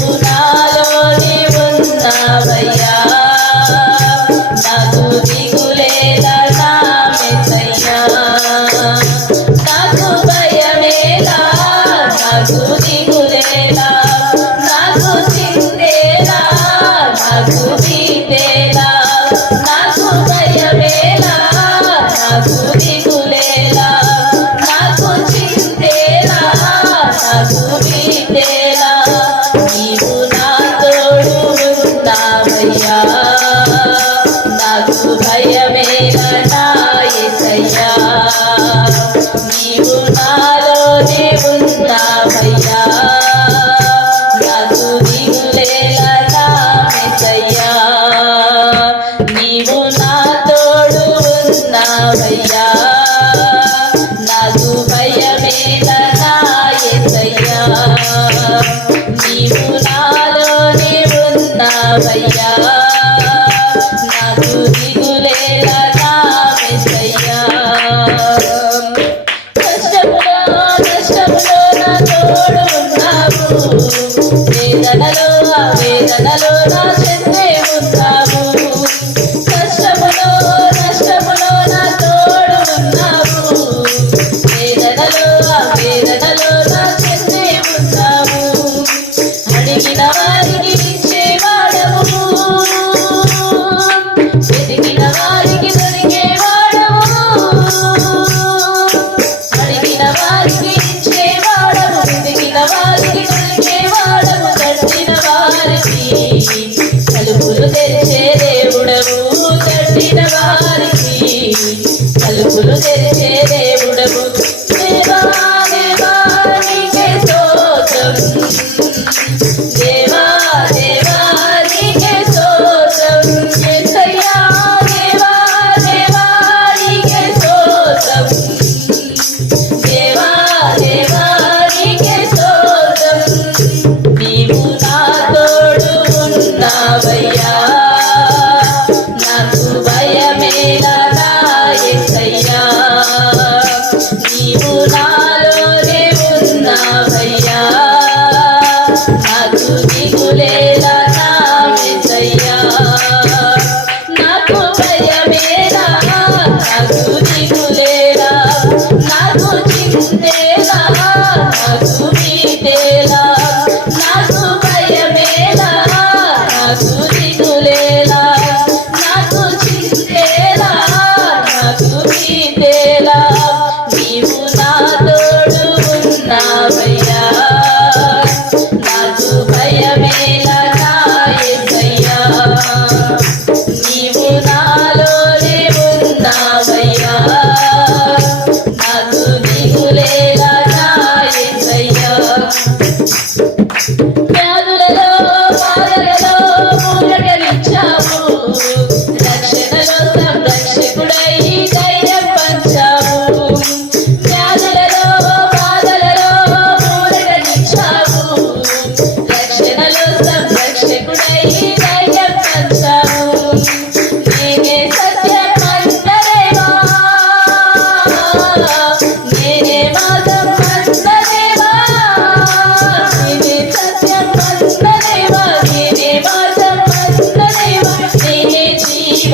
segurar. yeah. రావయ్యా నాకు దిగులే రావయ్యా కష్టములో కష్టములో నా తోడు ఉన్నావు. వేదనలో వేదనలో నా చెందే ఉన్నావు కష్టములో కష్టములో నా తోడు ఉన్నావు. వేదనలో వేదనలో నా తెలిసిన వారికి తలుపులు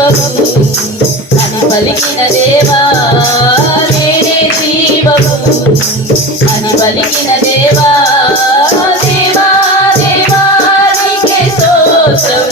జీవము అని పలికిన దేవా నేనే జీవము అని పలికిన దేవా దేవా దేవా నీకే స్తోత్రం.